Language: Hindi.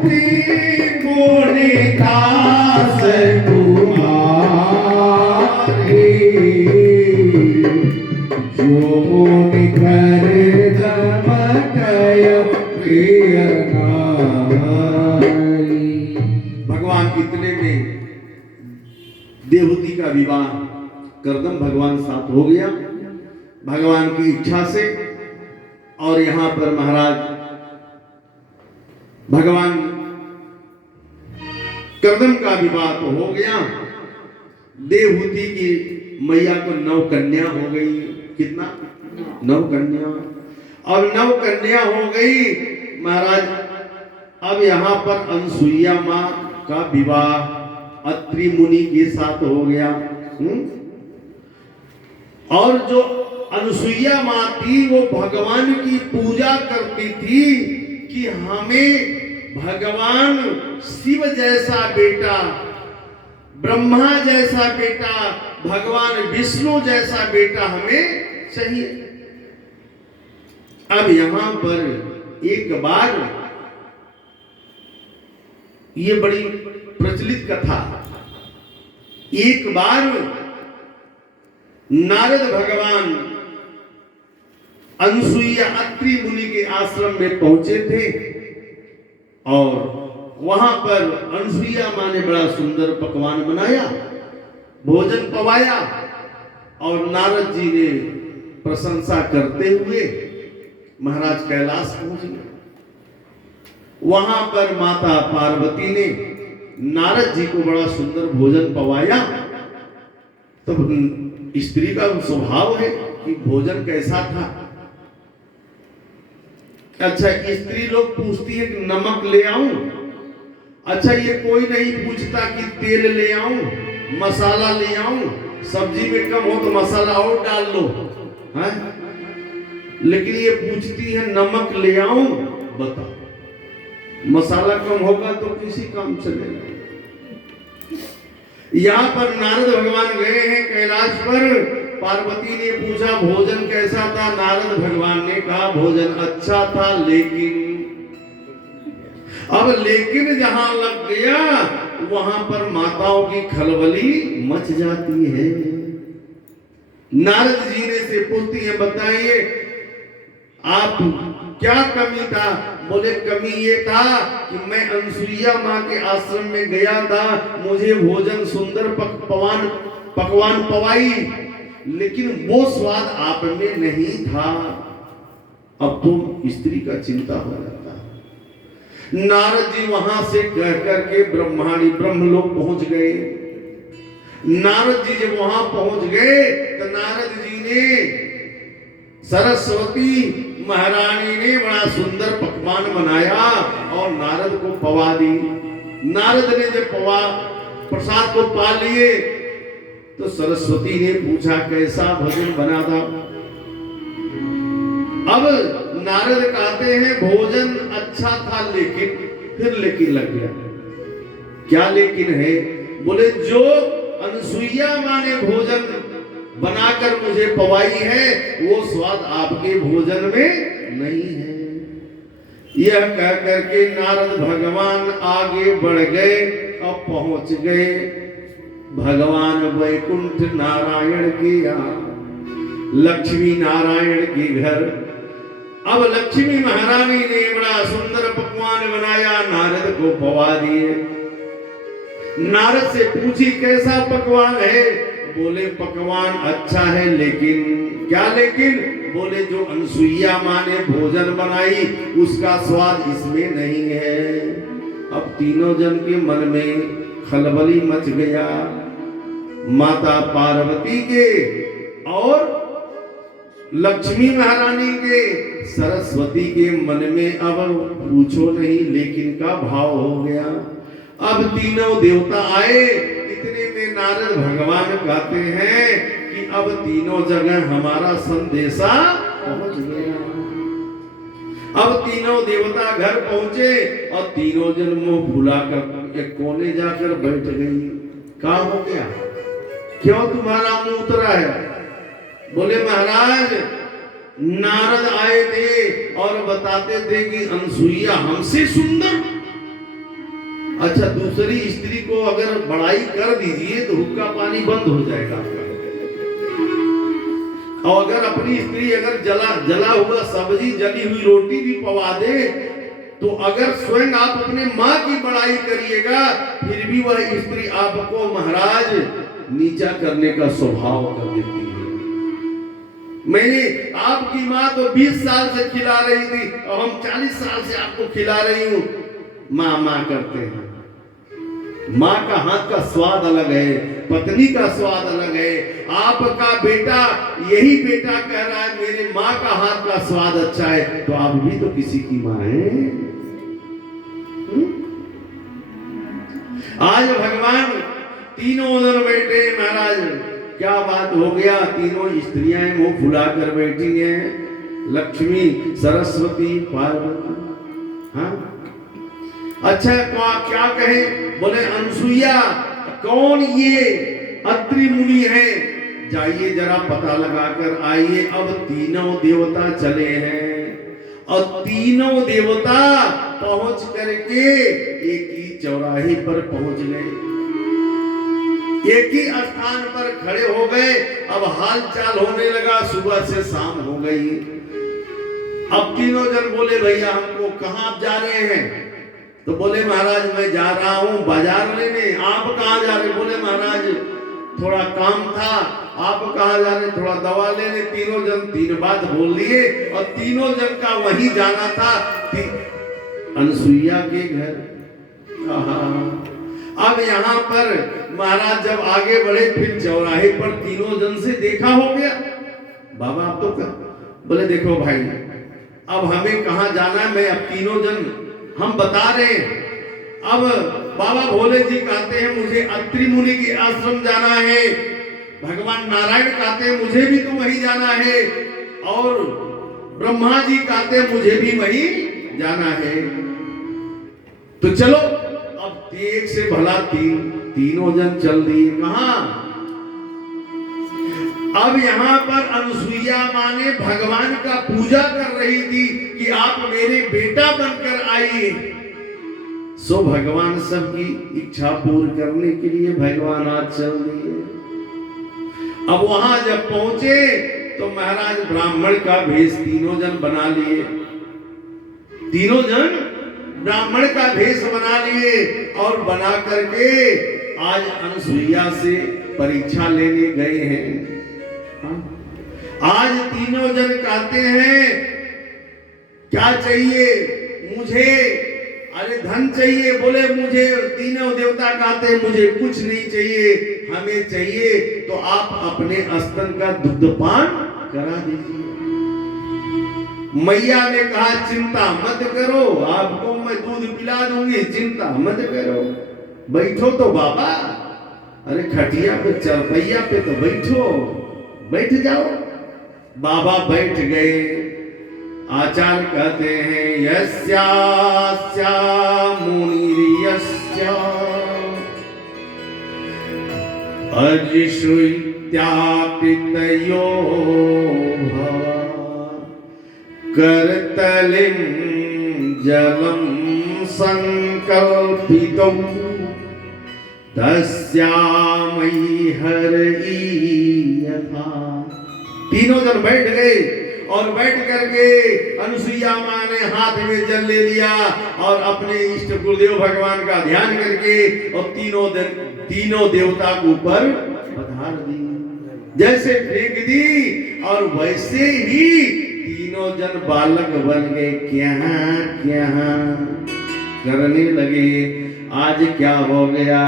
मोने दास तुम्हारे जो मोनि कर दमकय प्रिय नारी। भगवान इतने में देवहूति का विवाह करदम भगवान साथ हो गया भगवान की इच्छा से। और यहां पर महाराज भगवान करदम का विवाह तो हो गया। देवहूति की मैया को 9 कन्या हो गई। कितना? 9 कन्या। अब 9 कन्या हो गई महाराज। अब यहां पर अनसुईया मां का विवाह अत्रि मुनि के साथ हो गया। और जो अनसुईया मां थी वो भगवान की पूजा करती थी कि हमें भगवान शिव जैसा बेटा, ब्रह्मा जैसा बेटा, भगवान विष्णु जैसा बेटा हमें चाहिए। अब यहां पर एक बार ये बड़ी प्रचलित कथा, एक बार नारद भगवान अनसुईया अत्रि मुनि के आश्रम में पहुंचे थे और वहां पर अनसुईया मां ने बड़ा सुंदर पकवान बनाया, भोजन पवाया और नारद जी ने प्रशंसा करते हुए महाराज कैलाश पहुंच गए। वहां पर माता पार्वती ने नारद जी को बड़ा सुंदर भोजन पवाया। तो स्त्री का स्वभाव है कि भोजन कैसा था। अच्छा, स्त्री लोग पूछती है कि नमक ले आऊं। अच्छा, ये कोई नहीं पूछता कि तेल ले आऊं, मसाला ले आऊं, सब्जी में कम हो तो मसाला और डाल लो, हैं? लेकिन ये पूछती है नमक ले आऊं। बताओ, मसाला कम होगा तो किसी काम चलेगा। यहाँ पर नारद भगवान गए हैं कैलाश पर। पार्वती ने पूछा भोजन कैसा था। नारद भगवान ने कहा भोजन अच्छा था, लेकिन अब लेकिन जहां लग गया वहां पर माताओं की खलबली मच जाती है। नारद जी ने से पूछती है बताइए आप क्या कमी था। बोले कमी ये था कि मैं अनसुईया मां के आश्रम में गया था, मुझे भोजन सुंदर पकवान पवाई, लेकिन वो स्वाद आप में नहीं था। अब तो स्त्री का चिंता हो जाता है। नारद जी वहां से कह करके ब्रह्मलोक पहुंच गए। नारद जी जब वहां पहुंच गए तो नारद जी ने सरस्वती महारानी ने बड़ा सुंदर पकवान बनाया और नारद को पवा दी। नारद ने जब प्रसाद को पा लिए तो सरस्वती ने पूछा कैसा भोजन बना था। अब नारद कहते हैं भोजन अच्छा था, लेकिन फिर लेकिन लग गया। क्या लेकिन है? बोले जो अनसुईया मां ने भोजन बनाकर मुझे पवाई है वो स्वाद आपके भोजन में नहीं है। यह कह करके नारद भगवान आगे बढ़ गए और पहुंच गए भगवान वैकुंठ नारायण के यहाँ, लक्ष्मी नारायण के घर। अब लक्ष्मी महारानी ने बड़ा सुंदर पकवान बनाया, नारद को पवा दिए। नारद से पूछी कैसा पकवान है। बोले पकवान अच्छा है, लेकिन क्या लेकिन? बोले जो अनसुईया मां ने भोजन बनाई उसका स्वाद इसमें नहीं है। अब तीनों जन के मन में खलबली मच गया। माता पार्वती के और लक्ष्मी महारानी के, सरस्वती के मन में अब पूछो नहीं लेकिन का भाव हो गया। अब तीनों देवता आए। इतने में नारद भगवान कहते हैं कि अब तीनों जगह हमारा संदेशा पहुंच गया। अब तीनों देवता घर पहुंचे और तीनों जन मुंह फुलाकर एक कोने जाकर बैठ गई। क्या हो गया? क्यों तुम्हारा मुंह उतरा है? बोले महाराज नारद आए थे और बताते थे कि अनसुईया हमसे सुंदर अच्छा, दूसरी स्त्री को अगर बड़ाई कर दीजिए तो हुक्का पानी बंद हो जाएगा आपका। और अगर अपनी स्त्री अगर जला हुआ सब्जी, जली हुई रोटी भी पवा दे, तो अगर स्वयं आप अपने माँ की बड़ाई करिएगा, फिर भी वह स्त्री आपको महाराज नीचा करने का स्वभाव कर देती है। मैंने आपकी माँ तो 20 साल से खिला रही थी और हम 40 साल से आपको खिला रही हूँ। माँ माँ करते हैं। माँ का हाथ का स्वाद अलग है, पत्नी का स्वाद अलग है। आपका बेटा, यही बेटा कह रहा है मेरे माँ का हाथ का स्वाद अच्छा है, तो आप भी तो किसी की माँ हैं। आज भगवान तीनों जन बैठे महाराज, क्या बात हो गया, तीनों स्त्रियां मुंह फुला कर बैठी हैं, लक्ष्मी, सरस्वती, पार्वती। हाँ, अच्छा क्या कहे, बोले अनसुईया कौन ये अत्रि मुनि है, जाइए जरा पता लगा कर आइए। अब तीनों देवता चले हैं और तीनों देवता पहुंच करके एक ही चौराहे पर पहुंच गए, एक ही स्थान पर खड़े हो गए। अब हाल चाल होने लगा, सुबह से शाम हो गई। अब तीनों जन बोले भैया हमको कहां आप जा रहे हैं? तो बोले महाराज मैं जा रहा हूं बाजार लेने। आप कहां जा रहे? बोले महाराज थोड़ा काम था। आप कहां जा रहे? थोड़ा दवा लेने। तीनों जन तीन बात बोल दिए और तीनों जन का वहीं जाना था, अनसुईया के घर। अब यहाँ पर महाराज जब आगे बढ़े, फिर चौराहे पर तीनों जन से देखा हो गया। बाबा आप तो कर, बोले देखो भाई अब हमें कहाँ जाना है, मैं अब तीनों जन हम बता रहे हैं। अब बाबा भोले जी कहते हैं मुझे अत्रि मुनि के आश्रम जाना है, भगवान नारायण कहते हैं मुझे भी तो वहीं जाना है, और ब्रह्मा जी कहते हैं मुझे भी वहीं जाना है। तो चलो, अब एक से भला तीनों जन चल दिए। कहां? अब यहाँ पर अनसुईया माँ ने भगवान का पूजा कर रही थी कि आप मेरे बेटा बनकर आइए। सो भगवान सबकी इच्छा पूर्ण करने के लिए भगवान आज चल दिए। अब वहां जब पहुंचे तो महाराज ब्राह्मण का भेष तीनों जन बना लिए। तीनों जन ब्राह्मण का भेष बना लिए और बना करके आज अनसुईया से परीक्षा लेने गए हैं। आज तीनों जन कहते हैं क्या चाहिए मुझे? अरे धन चाहिए। बोले मुझे, तीनों देवता कहते हैं मुझे कुछ नहीं चाहिए, हमें चाहिए तो आप अपने स्तन का दुग्धपान करा दीजिए। मैया ने कहा चिंता मत करो, आपको मैं दूध पिला दूंगी, चिंता मत करो। बैठो तो बाबा, अरे खटिया पे चरपैया पे तो बैठो, बैठ जाओ। बाबा बैठ गए। आचार्य कहते हैं यस्यास्या मुनिर्यस्या अजिषु इत्यापितयो भवा करतलिं जलं संकल्पितौ तस्यामयि हरईयथा। तीनों जन बैठ गए और बैठ करके अनसुईया माँ ने हाथ में जल ले लिया और अपने इष्ट गुरुदेव भगवान का ध्यान करके और तीनों देवता के ऊपर पधार दी। जैसे फेंक दी और वैसे ही तीनों जन बालक बन गए, क्या क्या करने लगे। आज क्या हो गया?